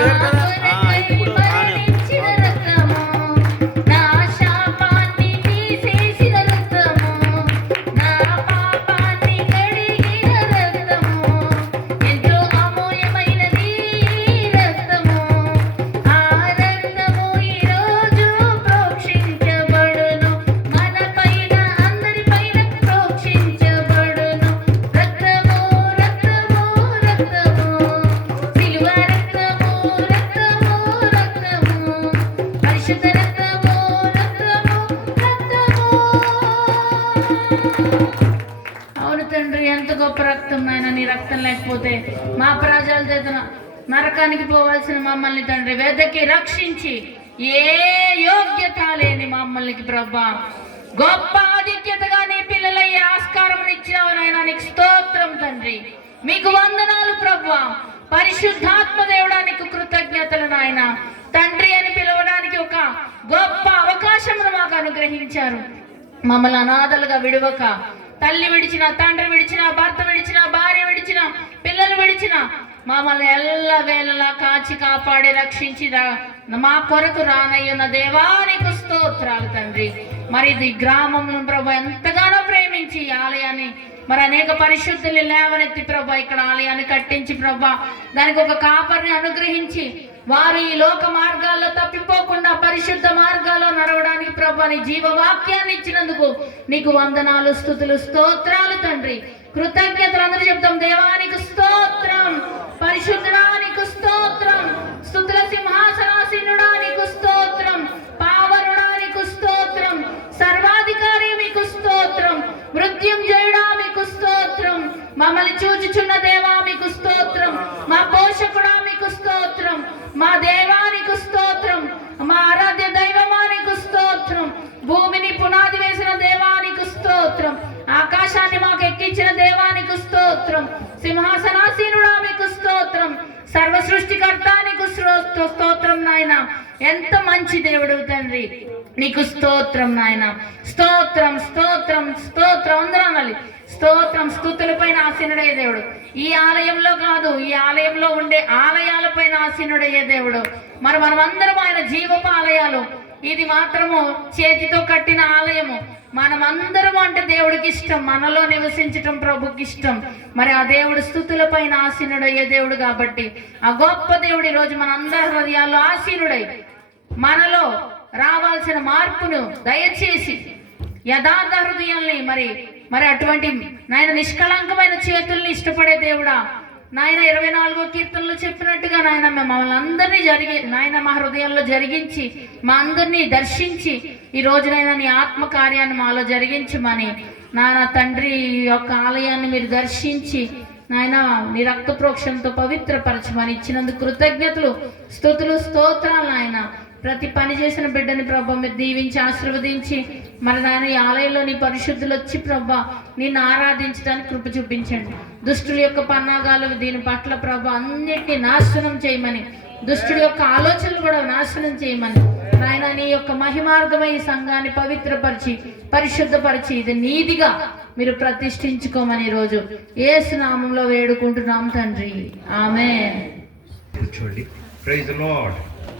ఇప్పుడు అవును తండ్రి, ఎంత గొప్ప రక్తం నాయన. నీ రక్తం లేకపోతే మా ప్రజల చేతన నరకానికి పోవాల్సిన మమ్మల్ని తండ్రి వెదకి రక్షించి ఏ యోగ్యత లేని మమ్మల్ని ప్రభా గొప్ప ఆధిక్యతగా నీ పిల్లలయ్యే ఆస్కారం ఇచ్చినావు నాయన. నీకు స్తోత్రం తండ్రి, మీకు వందనాలు ప్రభా. పరిశుద్ధాత్మ దేవుడానికి కృతజ్ఞతలు నాయన. తండ్రి అని పిలవడానికి ఒక గొప్ప అవకాశమును మాకు అనుగ్రహించారు. మమ్మల్ని అనాథలుగా విడవక, తల్లి విడిచిన, తండ్రి విడిచిన, భర్త విడిచిన, భార్య విడిచిన, పిల్లలు విడిచిన మమ్మల్ని ఎల్ల వేళలా కాచి కాపాడి రక్షించి మా కొరకు రానయ్యున్న దేవానికి స్తోత్రాలు తండ్రి. మరి ఇది గ్రామంలో ప్రభు ఎంతగానో ప్రేమించి ఈ ఆలయాన్ని మరి అనేక పరిశుద్ధులు లేవనెత్తి ప్రభా ఇక్కడ ఆలయాన్ని కట్టించి ప్రభా దానికి ఒక కాపరిని అనుగ్రహించి వారు ఈ లోక మార్గాల్లో తప్పిపోకుండా పరిశుద్ధ మార్గాల్లో నడవడానికి ప్రభా నీ జీవవాక్యాన్ని ఇచ్చినందుకు నీకు వందనాలు, స్తుతులు, స్తోత్రాలు తండ్రి. కృతజ్ఞతలు అందరూ చెప్తాం. దేవానికి స్తోత్రం, పరిశుద్ధుడానికి స్తోత్రం, స్తుతుల సింహాసనాసీనుడానికి స్తోత్రం, పావనుడానికి స్తోత్రం, సర్వాధికారి మీకు స్తోత్రం, మృత్యుంజయుడా మీకు స్తోత్రం, మమ్మల్ని చూచుచున్న దేవా మీకు స్తోత్రం, మా పోషకుడా మీకు స్తోత్రం, మా దేవానికి స్తోత్రం, మా ఆరాధ్య దైవమానికి స్తోత్రం, భూమిని పునాది వేసిన దేవానికి స్తోత్రం, ఆకాశాన్ని మాకు ఎక్కించిన దేవానికి స్తోత్రం, సింహాసనాసీనుడా మీకు స్తోత్రం, సర్వ సృష్టికర్తానికి స్తోత్రం నాయన. ఎంత మంచి దేవుడు తండ్రి, నీకు స్తోత్రం నాయన. స్తోత్రం, స్తోత్రం, స్తోత్రం అందరూ అనాలి. స్తోత్రం. స్తుతులపైన ఆసీనుడయ్యే దేవుడు ఈ ఆలయంలో కాదు, ఈ ఆలయంలో ఉండే ఆలయాలపైన ఆసీనుడయ్యే దేవుడు. మరి మనమందరం ఆయన జీవపు ఆలయాలు. ఇది మాత్రము చేతితో కట్టిన ఆలయము. మనమందరం అంటే దేవుడికి ఇష్టం, మనలో నివసించటం ప్రభుకి ఇష్టం. మరి ఆ దేవుడు స్తుతులపైన ఆసీనుడయ్యే దేవుడు కాబట్టి ఆ గొప్ప దేవుడు ఈరోజు మనందరి హృదయాల్లో ఆసీనుడై మనలో రావాల్సిన మార్పును దయచేసి యథార్థ హృదయాల్ని మరి అటువంటి నాయన నిష్కళంకమైన చేతుల్ని ఇష్టపడే దేవుడా నాయన 24వ కీర్తనలో చెప్పినట్టుగా నాయన మమ్మల్ని అందరినీ నాయన మా హృదయంలో జరిగించి మా అందరినీ దర్శించి ఈ రోజునైనా నీ ఆత్మ కార్యాన్ని మాలో జరిగించమని నాయన తండ్రి యొక్క ఆలయాన్ని మీరు దర్శించి నాయన నీ రక్త ప్రోక్షణతో పవిత్రపరచమని ఇచ్చినందుకు కృతజ్ఞతలు, స్తుతులు, స్తోత్రాలు నాయన. ప్రతి పని చేసిన బిడ్డని ప్రభా మీరు దీవించి ఆశీర్వదించి మరి నాయన ఈ ఆలయంలో నీ పరిశుద్ధులు వచ్చి ప్రభా నిన్ను ఆరాధించడానికి కృప చూపించండి. దుష్టుల యొక్క పన్నాగాలు దీని పట్ల ప్రభా అన్నిటినీ నాశనం చేయమని, దుష్టుడి యొక్క ఆలోచనలు కూడా నాశనం చేయమని నాయన నీ యొక్క మహిమార్గమై ఈ సంఘాన్ని పవిత్రపరిచి పరిశుద్ధపరిచి ఇది నీతిగా మీరు ప్రతిష్ఠించుకోమని ఈరోజు యేసు నామంలో వేడుకుంటున్నాం తండ్రి. ఆమేన్. Praise the lord.